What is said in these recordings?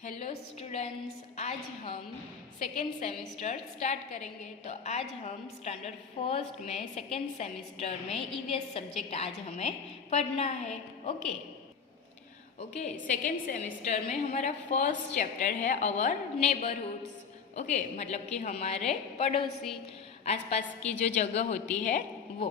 Hello students, आज हम second semester start करेंगे। तो आज हम स्टैंडर्ड फर्स्ट में सेकेंड सेमेस्टर में ईवीएस सब्जेक्ट आज हमें पढ़ना है। ओके, सेकेंड सेमेस्टर में हमारा फर्स्ट चैप्टर है आवर नेबरहुड्स। मतलब कि हमारे पड़ोसी, आसपास की जो जगह होती है वो।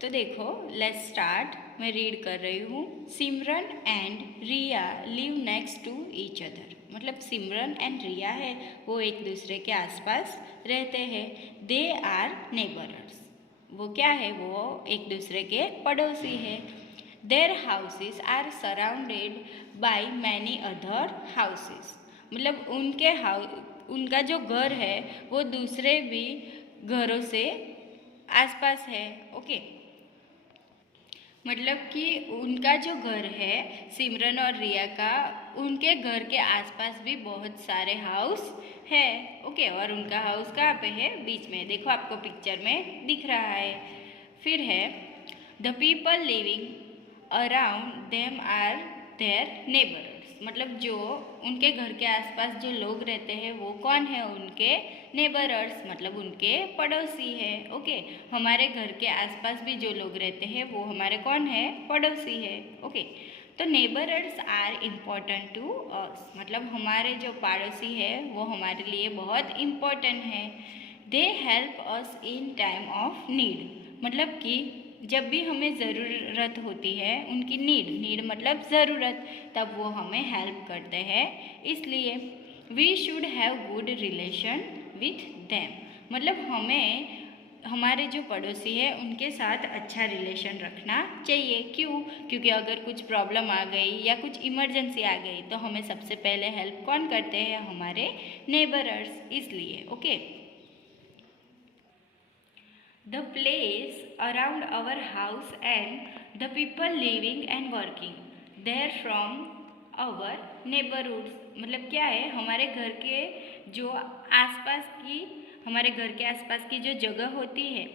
तो देखो, लेट्स स्टार्ट। मैं रीड कर रही हूँ। Simran and Riya live next to each other. मतलब सिमरन एंड रिया है वो एक दूसरे के आसपास रहते हैं। They are neighbours. वो क्या है? वो एक दूसरे के पड़ोसी है। Their houses are surrounded by many other houses. मतलब उनका जो घर है वो दूसरे भी घरों से आसपास है। मतलब कि उनका जो घर है सिमरन और रिया का, उनके घर के आसपास भी बहुत सारे हाउस है। और उनका हाउस कहाँ पे है? बीच में। देखो, आपको पिक्चर में दिख रहा है। फिर है the people living around them are their neighbours. मतलब जो उनके घर के आसपास जो लोग रहते हैं वो कौन है? उनके नेबरर्स, मतलब उनके पड़ोसी है। हमारे घर के आसपास भी जो लोग रहते हैं वो हमारे कौन है? पड़ोसी है। तो नेबरर्स आर इम्पोर्टेंट टू अस। मतलब हमारे जो पड़ोसी है वो हमारे लिए बहुत इम्पोर्टेंट है। They help us in time of need. मतलब कि जब भी हमें ज़रूरत होती है, उनकी नीड मतलब ज़रूरत, तब वो हमें हेल्प करते हैं। इसलिए we should have good relation with them. मतलब हमें हमारे जो पड़ोसी है उनके साथ अच्छा रिलेशन रखना चाहिए। क्यों? क्योंकि अगर कुछ प्रॉब्लम आ गई या कुछ इमरजेंसी आ गई तो हमें सबसे पहले हेल्प कौन करते हैं? हमारे नेबरर्स। इसलिए The place around our house and the people living and working there from our neighborhoods। मतलब क्या है? हमारे घर के जो आसपास की हमारे घर के आसपास की जो जगह होती है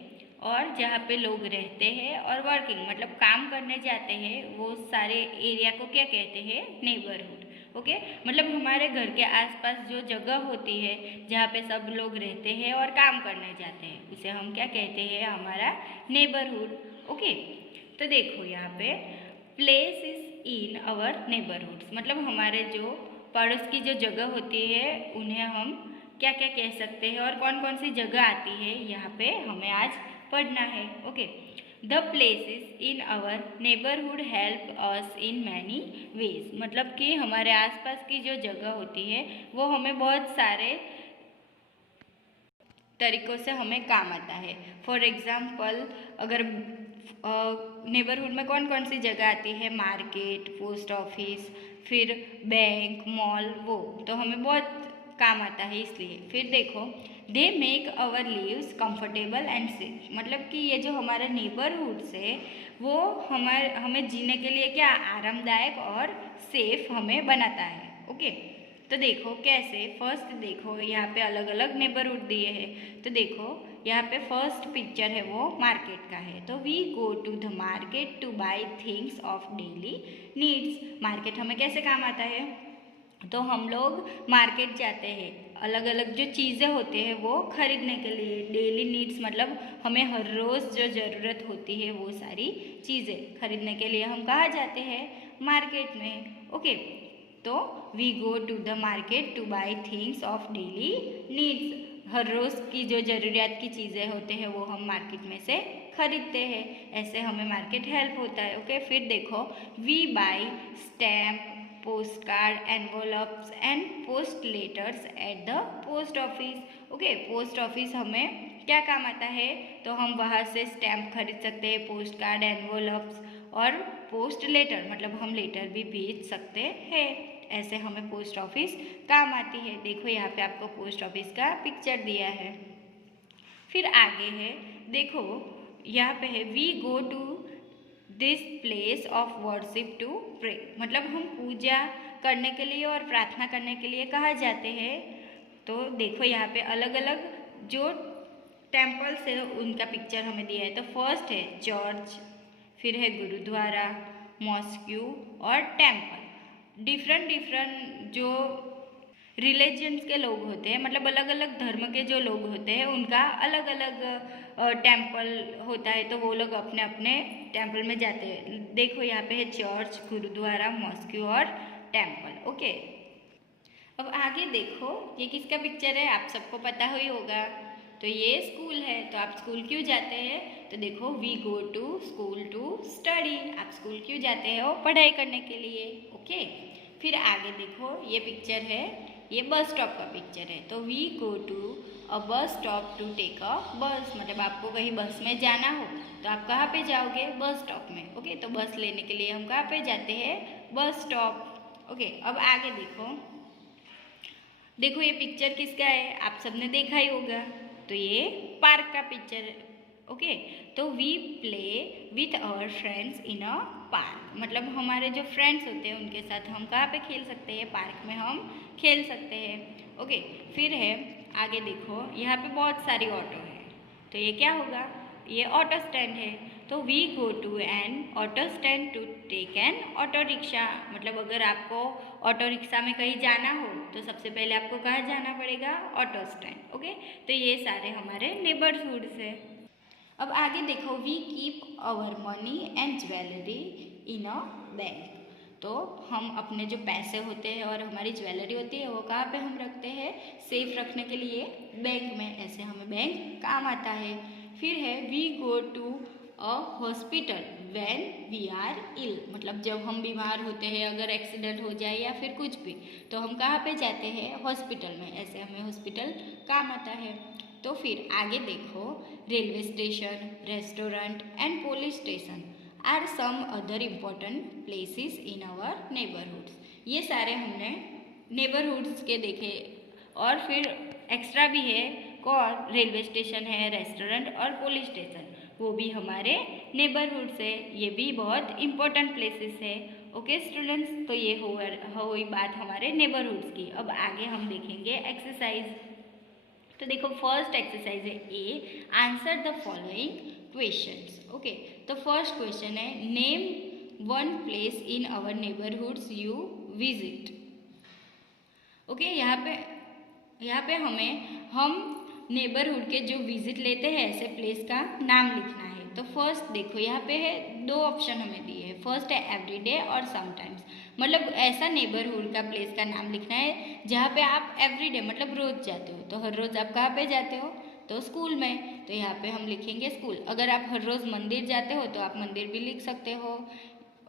और जहाँ पे लोग रहते हैं और वर्किंग मतलब काम करने जाते हैं, वो सारे एरिया को क्या कहते हैं? नेबरहुड। मतलब हमारे घर के आसपास जो जगह होती है जहाँ पे सब लोग रहते हैं और काम करने जाते हैं, इसे हम क्या कहते हैं? हमारा नेबरहुड। तो देखो यहाँ पे place is in our neighbourhoods. मतलब हमारे जो पड़ोस की जो जगह होती है उन्हें हम क्या क्या कह सकते हैं और कौन कौन सी जगह आती है यहाँ पे हमें आज पढ़ना है। The places in our neighbourhood help us in many ways. मतलब कि हमारे आसपास की जो जगह होती है वो हमें बहुत सारे तरीक़ों से हमें काम आता है। फॉर एग्ज़ाम्पल, अगर नेबरहुड में कौन कौन सी जगह आती है? मार्केट, पोस्ट ऑफिस, फिर बैंक, मॉल, वो तो हमें बहुत काम आता है। इसलिए फिर देखो, they make our lives comfortable and safe. मतलब कि ये जो हमारा नेबरहुड्स है वो हमें जीने के लिए क्या आरामदायक और सेफ हमें बनाता है। तो देखो कैसे। फर्स्ट देखो, यहाँ पे अलग अलग नेबरहुड दिए हैं। तो देखो यहाँ पे फर्स्ट पिक्चर है वो मार्केट का है। तो we go to the market to buy things of daily needs. Market हमें कैसे काम आता है? तो हम लोग मार्केट जाते हैं, अलग अलग जो चीज़ें होते हैं वो खरीदने के लिए। डेली नीड्स मतलब हमें हर रोज़ जो ज़रूरत होती है वो सारी चीज़ें खरीदने के लिए हम कहाँ जाते हैं? मार्केट में। तो we go to the market to buy things of daily needs. हर रोज़ की जो ज़रूरियात की चीज़ें होते हैं वो हम मार्केट में से खरीदते हैं। ऐसे हमें मार्केट हेल्प होता है। फिर देखो, we buy stamp, post card, envelopes and post letters at the post office. Post office हमें क्या काम आता है? तो हम वहाँ से स्टैम्प खरीद सकते हैं, पोस्ट कार्ड, एनवलप्स और पोस्ट लेटर, मतलब हम लेटर भी भेज सकते हैं। ऐसे हमें पोस्ट ऑफिस काम आती है। देखो यहाँ पे आपको पोस्ट ऑफिस का पिक्चर दिया है। फिर आगे है, देखो यहाँ पे है we go to this place of worship to pray. मतलब हम पूजा करने के लिए और प्रार्थना करने के लिए कहाँ जाते हैं? तो देखो यहाँ पे अलग अलग जो टेम्पल्स है उनका पिक्चर हमें दिया है। तो फर्स्ट है चर्च, फिर है गुरुद्वारा, मॉस्क्यू और टेम्पल। डिफरेंट जो रिलीजन्स के लोग होते हैं, मतलब अलग अलग धर्म के जो लोग होते हैं उनका अलग अलग टेम्पल होता है, तो वो लोग अपने अपने टेम्पल में जाते हैं। देखो यहाँ पे है चर्च, गुरुद्वारा, मॉस्क और टेम्पल। ओके, अब आगे देखो ये किसका पिक्चर है, आप सबको पता ही होगा। तो ये स्कूल है, तो आप स्कूल क्यों जाते हैं? तो देखो we go to school to study. आप स्कूल क्यों जाते हो? पढ़ाई करने के लिए। ओके, फिर आगे देखो ये पिक्चर है, ये बस स्टॉप का पिक्चर है। तो we go to a bus stop to take a बस, मतलब आपको कहीं बस में जाना हो तो आप कहाँ पे जाओगे? बस स्टॉप में। ओके, तो बस लेने के लिए हम कहाँ पे जाते हैं? Bus stop. ओके, अब आगे देखो, देखो ये पिक्चर किसका है, आप सबने देखा ही होगा। तो ये पार्क का पिक्चर है। ओके, तो we play with our friends in a park, मतलब हमारे जो फ्रेंड्स होते हैं उनके साथ हम कहाँ पे खेल सकते हैं? पार्क में हम खेल सकते हैं। ओके, फिर है आगे देखो, यहाँ पे बहुत सारी ऑटो है, तो ये क्या होगा? ये ऑटो स्टैंड है। तो we go to an auto stand to take an auto rickshaw, मतलब अगर आपको ऑटो रिक्शा में कहीं जाना हो तो सबसे पहले आपको कहाँ जाना पड़ेगा? Auto stand. ओके, तो ये सारे हमारे नेबरहुड्स है। अब आगे देखो, we keep our money and jewellery in a bank, तो हम अपने जो पैसे होते हैं और हमारी ज्वेलरी होती है वो कहाँ पे हम रखते हैं? सेफ रखने के लिए बैंक में, ऐसे हमें बैंक काम आता है। फिर है we go to a hospital when we are ill, मतलब जब हम बीमार होते हैं, अगर एक्सीडेंट हो जाए या फिर कुछ भी, तो हम कहाँ पे जाते हैं? हॉस्पिटल में, ऐसे हमें हॉस्पिटल काम आता है। तो फिर आगे देखो, railway station, restaurant and police station are some other important places in our neighbourhoods. ये सारे हमने नेबरहुड्स के देखे, और फिर एक्स्ट्रा भी है कौन? रेलवे स्टेशन है, रेस्टोरेंट और पुलिस स्टेशन, वो भी हमारे नेबरहुड्स है, ये भी बहुत इम्पोर्टेंट प्लेसेस है। ओके स्टूडेंट्स, तो ये हुई बात हमारे नेबरहुड्स की। अब आगे हम देखेंगे एक्सरसाइज। तो देखो फर्स्ट एक्सरसाइज है A, answer the following questions. Okay, तो फर्स्ट क्वेश्चन है, name one place in our neighbourhoods you visit. Okay, यहाँ पे हम नेबरहुड के जो विजिट लेते हैं ऐसे प्लेस का नाम लिखना है। तो फर्स्ट देखो यहाँ पे है, दो ऑप्शन हमें दिए हैं, फर्स्ट है एवरीडे और समटाइम्स, मतलब ऐसा नेबरहुड का प्लेस का नाम लिखना है जहाँ पे आप एवरीडे मतलब रोज जाते हो। तो हर रोज आप कहाँ पे जाते हो? तो स्कूल में, तो यहाँ पे हम लिखेंगे स्कूल। अगर आप हर रोज मंदिर जाते हो तो आप मंदिर भी लिख सकते हो।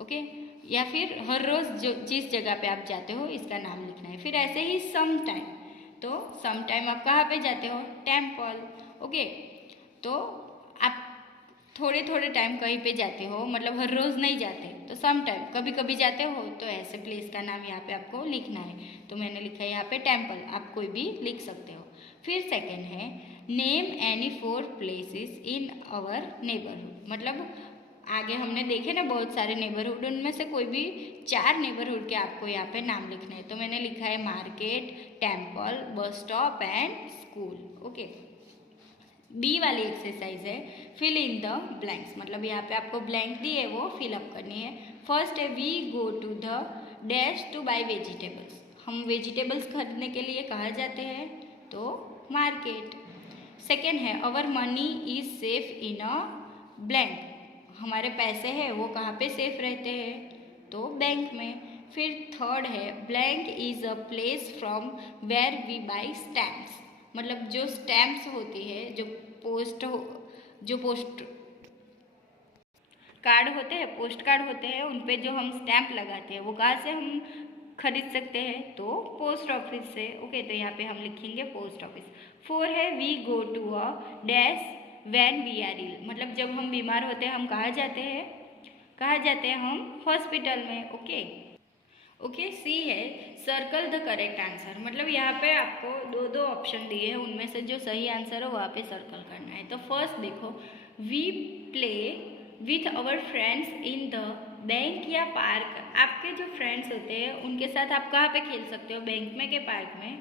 ओके, या फिर हर रोज जो जिस जगह पे आप जाते हो इसका नाम लिखना है। फिर ऐसे ही सम टाइम, तो सम टाइम आप कहाँ पे जाते हो? टेम्पल। ओके, तो आप थोड़े थोड़े टाइम कहीं पे जाते हो, मतलब हर रोज़ नहीं जाते, तो सम टाइम कभी कभी जाते हो, तो ऐसे प्लेस का नाम यहाँ पे आपको लिखना है। तो मैंने लिखा है यहाँ पे टेम्पल, आप कोई भी लिख सकते हो। फिर सेकंड है, name any 4 places in our neighbourhood, मतलब आगे हमने देखे ना बहुत सारे नेबरहुड, उनमें से कोई भी 4 नेबरहुड के आपको यहाँ पे नाम लिखना है। तो मैंने लिखा है market, temple, bus stop and school. Okay, B वाली एक्सरसाइज है फिल इन द ब्लैंक्स, मतलब यहाँ पे आपको ब्लैंक दी है वो फिलअप करनी है। फर्स्ट है we go to the dash to buy vegetables, हम वेजिटेबल्स खरीदने के लिए कहाँ जाते हैं? तो मार्केट। सेकेंड है अवर money is safe in a blank, हमारे पैसे हैं वो कहाँ पे सेफ रहते हैं? तो बैंक में। फिर थर्ड है blank is a place from where we buy stamps, मतलब जो स्टैम्प्स होती है, जो पोस्ट कार्ड होते हैं, पोस्ट कार्ड होते हैं, उन पे जो हम स्टैम्प लगाते हैं वो कहाँ से हम खरीद सकते हैं? तो पोस्ट ऑफिस से। ओके, तो यहाँ पे हम लिखेंगे पोस्ट ऑफिस। 4 है we go to a dash when we are ill, मतलब जब हम बीमार होते हैं हम कहाँ जाते हैं? कहाँ जाते हैं हम? हॉस्पिटल में। ओके, सी है सर्कल द करेक्ट आंसर, मतलब यहाँ पे आपको दो ऑप्शन दिए हैं, उनमें से जो सही आंसर हो वहाँ पे सर्कल करना है। तो फर्स्ट देखो, we play with our friends in the bank या पार्क, आपके जो फ्रेंड्स होते हैं उनके साथ आप कहाँ पे खेल सकते हो? बैंक में के पार्क में?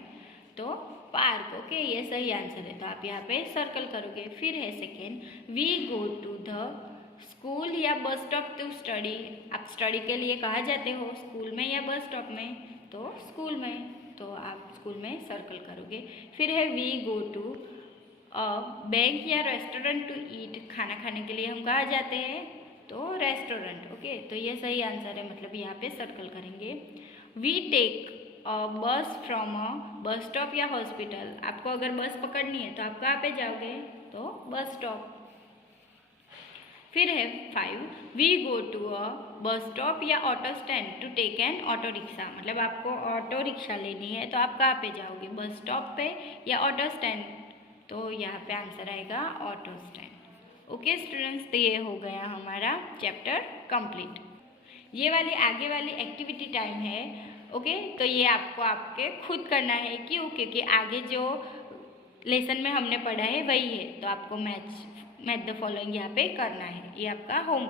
तो पार्क। ओके, ये सही आंसर है, तो आप यहाँ पे सर्कल करोगे। फिर है second, we go to the school या बस स्टॉप टू स्टडी, आप स्टडी के लिए कहाँ जाते हो? स्कूल में या बस स्टॉप में? तो स्कूल में, तो आप स्कूल में सर्कल करोगे। फिर है वी गो टू बैंक या रेस्टोरेंट टू ईट, खाना खाने के लिए हम कहाँ जाते हैं, तो रेस्टोरेंट। ओके, तो ये सही आंसर है, मतलब यहाँ पे सर्कल करेंगे। वी टेक बस फ्रॉम अ बस स्टॉप या हॉस्पिटल, आपको अगर बस पकड़नी है तो आप कहाँ पे जाओगे, तो बस स्टॉप। फिर है 5, we go to a bus stop या auto stand to take an auto rickshaw, मतलब आपको ऑटो रिक्शा लेनी है तो आप कहाँ पे जाओगे, बस स्टॉप पे या ऑटो स्टैंड, तो यहाँ पे आंसर आएगा ऑटो स्टैंड। ओके स्टूडेंट्स, तो ये हो गया हमारा चैप्टर कंप्लीट। ये वाली आगे वाली एक्टिविटी टाइम है। ओके, तो ये आपको आपके खुद करना है, क्यों, क्योंकि आगे जो लेसन में हमने पढ़ा है वही है, तो आपको मैच द फॉलोइंग यहाँ पे करना है, ये आपका होम